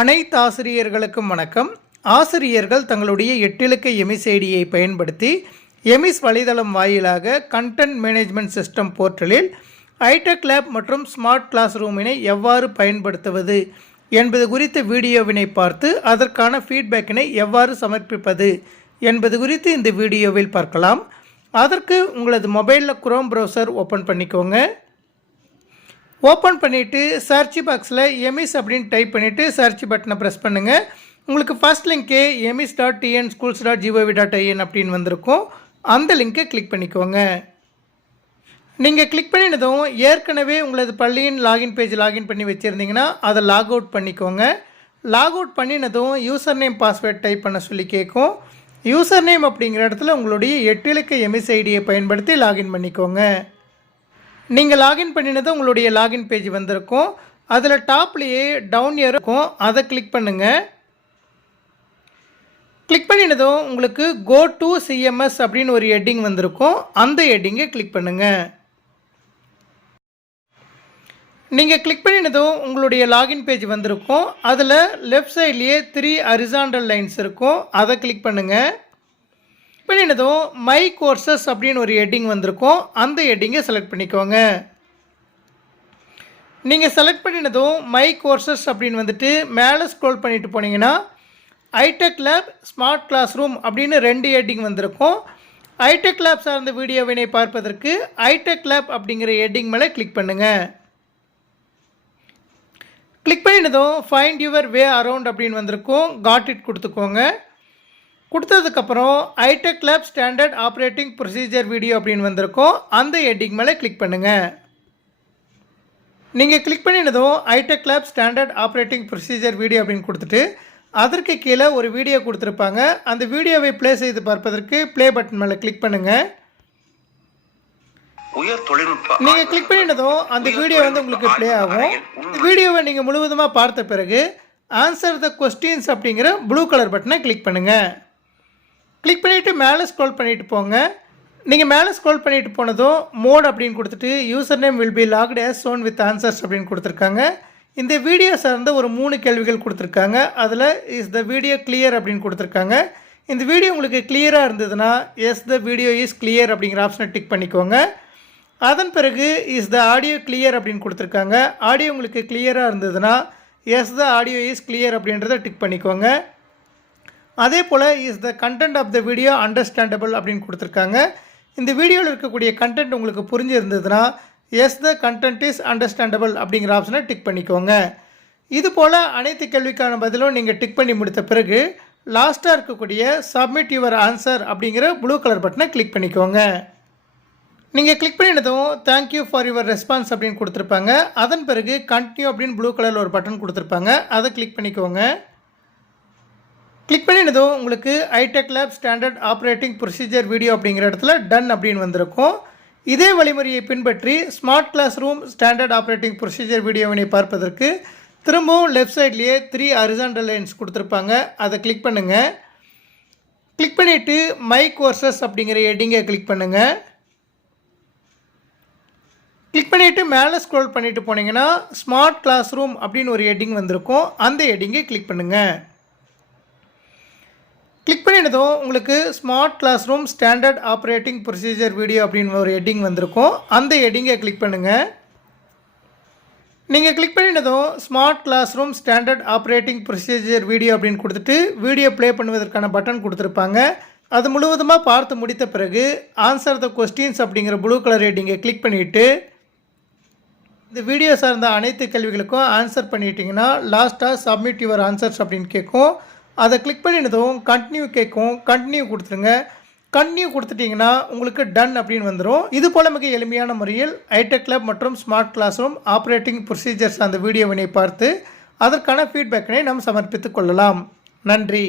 அனைத்து ஆசிரியர்களுக்கும் வணக்கம். ஆசிரியர்கள் தங்களுடைய 8 இலக்க எமிஸ் ஐடியை பயன்படுத்தி எமிஸ் வலைதளம் வாயிலாக கண்டென்ட் மேனேஜ்மெண்ட் சிஸ்டம் போர்ட்டலில் ஐடெக் லேப் மற்றும் ஸ்மார்ட் கிளாஸ் ரூமினை எவ்வாறு பயன்படுத்துவது என்பது குறித்த வீடியோவினை பார்த்து அதற்கான ஃபீட்பேக்கினை எவ்வாறு சமர்ப்பிப்பது என்பது குறித்து இந்த வீடியோவில் பார்க்கலாம். அதற்கு உங்களது மொபைலில் குரோம் ப்ரௌசர் ஓப்பன் பண்ணிக்கோங்க. ஓப்பன் பண்ணிவிட்டு சர்ச் பாக்ஸில் எமிஸ் அப்படின்னு டைப் பண்ணிவிட்டு சர்ச் பட்டனை ப்ரெஸ் பண்ணுங்கள். உங்களுக்கு ஃபஸ்ட் லிங்க்கே emis.tnschools.gov.in அப்படின்னு வந்திருக்கும். அந்த லிங்க்கை கிளிக் பண்ணிக்கோங்க. நீங்கள் கிளிக் பண்ணினதும் ஏற்கனவே உங்களது பள்ளியின் லாகின் பேஜ் லாகின் பண்ணி வச்சுருந்தீங்கன்னா அதை லாக் அவுட் பண்ணிக்கோங்க. லாக் அவுட் பண்ணினதும் யூசர் நேம் பாஸ்வேர்ட் டைப் பண்ண சொல்லி கேட்கும். யூசர் நேம் அப்படிங்கிற இடத்துல உங்களுடைய 8 இலக்க எமிஸ் ஐடியை பயன்படுத்தி லாகின் பண்ணிக்கோங்க. நீங்கள் லாகின் பண்ணினது உங்களுடைய லாகின் பேஜ் வந்திருக்கும். அதில் டாப்லேயே டவுன் ஏரோ இருக்கும், அதை கிளிக் பண்ணுங்கள். கிளிக் பண்ணினதும் உங்களுக்கு கோ டு சிஎம்எஸ் அப்படின்னு ஒரு ஹெட்டிங் வந்திருக்கும். அந்த ஹெட்டிங்கை கிளிக் பண்ணுங்கள். நீங்கள் கிளிக் பண்ணினதும் உங்களுடைய லாகின் பேஜ் வந்திருக்கும். அதில் லெஃப்ட் சைட்லேயே 3 ஹரிசாண்டல் லைன்ஸ் இருக்கும், அதை கிளிக் பண்ணுங்கள். பண்ணினதும் மை கோர்சஸ் அப்படின்னு ஒரு ஹெட்டிங் வந்திருக்கும். அந்த ஹெட்டிங்கை செலக்ட் பண்ணிக்கோங்க. நீங்கள் செலக்ட் பண்ணினதும் மை கோர்சஸ் அப்படின்னு வந்துட்டு மேலே ஸ்க்ரோல் பண்ணிட்டு போனீங்கன்னா hi-tech lab smart class room அப்படின்னு 2 ஹெட்டிங் வந்திருக்கும். ஐடெக் லேப் சார்ந்த வீடியோவினை பார்ப்பதற்கு ஐடெக் லேப் அப்படிங்கிற ஹெட்டிங் மேலே கிளிக் பண்ணுங்கள். கிளிக் பண்ணினதும் ஃபைண்ட் யுவர் வே அரவுண்ட் அப்படின்னு வந்திருக்கும். காட் இட் கொடுத்துக்கோங்க. கொடுத்ததுக்கப்புறம் hi-tech lab standard operating procedure video அப்படின்னு வந்திருக்கும். அந்த ஹெட்டிங் மேலே கிளிக் பண்ணுங்கள். நீங்கள் கிளிக் பண்ணினதும் hi-tech lab standard operating procedure video அப்படின்னு கொடுத்துட்டு அதற்கு கீழே ஒரு வீடியோ கொடுத்துருப்பாங்க. அந்த வீடியோவை ப்ளே செய்து பார்ப்பதற்கு ப்ளே பட்டன் மேலே கிளிக் பண்ணுங்கள். நீங்கள் கிளிக் பண்ணினதும் அந்த வீடியோ வந்து உங்களுக்கு ப்ளே ஆகும். வீடியோவை நீங்கள் முழுவதுமாக பார்த்த பிறகு ஆன்சர் த கொஸ்டின்ஸ் அப்படிங்கிற ப்ளூ கலர் பட்டனை கிளிக் பண்ணுங்கள். கிளிக் பண்ணிவிட்டு மேலே ஸ்க்ரோல் பண்ணிவிட்டு போங்க. நீங்கள் மேலே ஸ்க்ரோல் பண்ணிவிட்டு போனதும் மோட் அப்படின்னு கொடுத்துட்டு user name will be locked as shown with answers அப்படின்னு கொடுத்துருக்காங்க. இந்த வீடியோ சார்ந்த ஒரு 3 கேள்விகள் கொடுத்துருக்காங்க. அதில் இஸ் த வீடியோ கிளியர் அப்படின்னு கொடுத்துருக்காங்க. இந்த வீடியோ உங்களுக்கு கிளியராக இருந்ததுன்னா yes the video is clear அப்படிங்கிற ஆப்ஷனை டிக் பண்ணிக்கோங்க. அதன் பிறகு இஸ் த ஆடியோ கிளியர் அப்படின்னு கொடுத்துருக்காங்க. ஆடியோ உங்களுக்கு கிளியராக இருந்ததுன்னா yes the audio is clear அப்படின்றத டிக் பண்ணிக்கோங்க. அதே போல் is the content of the video understandable அப்படின்னு கொடுத்துருக்காங்க. இந்த வீடியோவில் இருக்கக்கூடிய கண்டென்ட் உங்களுக்கு புரிஞ்சிருந்ததுன்னா yes the content is understandable அப்படிங்கிற ஆப்ஷனை டிக் பண்ணிக்கோங்க. இது போல் அனைத்து கேள்விக்கான பதிலும் நீங்கள் டிக் பண்ணி முடித்த பிறகு லாஸ்ட்டாக இருக்கக்கூடிய சப்மிட் யுவர் ஆன்சர் அப்படிங்கிற ப்ளூ கலர் பட்டனை கிளிக் பண்ணிக்கோங்க. நீங்கள் கிளிக் பண்ணினதும் தேங்க்யூ ஃபார் யுவர் ரெஸ்பான்ஸ் அப்படின்னு கொடுத்துருப்பாங்க. அதன் பிறகு கண்டினியூ அப்படின்னு ப்ளூ கலரில் ஒரு பட்டன் கொடுத்துருப்பாங்க, அதை கிளிக் பண்ணிக்கோங்க. கிளிக் பண்ணினதும் உங்களுக்கு hi-tech lab standard operating procedure video அப்படிங்கிற இடத்துல டன் அப்படின்னு வந்திருக்கும். இதே வழிமுறையை பின்பற்றி smart class room standard operating procedure வீடியோவினை பார்ப்பதற்கு திரும்பவும் லெஃப்ட் சைட்லேயே 3 ஹரிசாண்டல் லைன்ஸ் கொடுத்துருப்பாங்க, அதை கிளிக் பண்ணுங்கள். கிளிக் பண்ணிவிட்டு மை கோர்சஸ் அப்படிங்கிற ஹெட்டிங்கை கிளிக் பண்ணுங்கள். கிளிக் பண்ணிவிட்டு மேலே ஸ்க்ரோல் பண்ணிவிட்டு போனீங்கன்னா ஸ்மார்ட் கிளாஸ் ரூம் அப்படின்னு ஒரு ஹெட்டிங் வந்திருக்கும். அந்த ஹெட்டிங்கை கிளிக் பண்ணுங்கள். கிளிக் பண்ணினதும் உங்களுக்கு smart class room standard operating procedure video அப்படின்னு ஒரு ஹெட்டிங் வந்திருக்கும். அந்த ஹெட்டிங்கை கிளிக் பண்ணுங்கள். நீங்கள் கிளிக் பண்ணினதும் smart class room standard operating procedure video அப்படின்னு கொடுத்துட்டு வீடியோ ப்ளே பண்ணுவதற்கான பட்டன் கொடுத்துருப்பாங்க. அது முழுவதுமாக பார்த்து முடித்த பிறகு ஆன்சர் த கொஸ்டின்ஸ் அப்படிங்கிற ப்ளூ கலர் ஹெட்டிங்கை கிளிக் பண்ணிவிட்டு இந்த வீடியோ சார்ந்த அனைத்து கேள்விகளுக்கும் ஆன்சர் பண்ணிட்டீங்கன்னா லாஸ்ட்டாக சப்மிட் யுவர் ஆன்சர்ஸ் அப்படின்னு கேட்கும். அதை கிளிக் பண்ணினதும் கண்டினியூ கேட்கும், கண்டினியூ கொடுத்துருங்க. கண்டினியூ கொடுத்துட்டிங்கன்னா உங்களுக்கு டன் அப்படின்னு வந்துடும். இது போல் மிக எளிமையான முறையில் ஐடெக் லேப் மற்றும் smart class room operating procedures அந்த வீடியோவினை பார்த்து அதற்கான ஃபீட்பேக்கினை நாம் சமர்ப்பித்துக் கொள்ளலாம். நன்றி.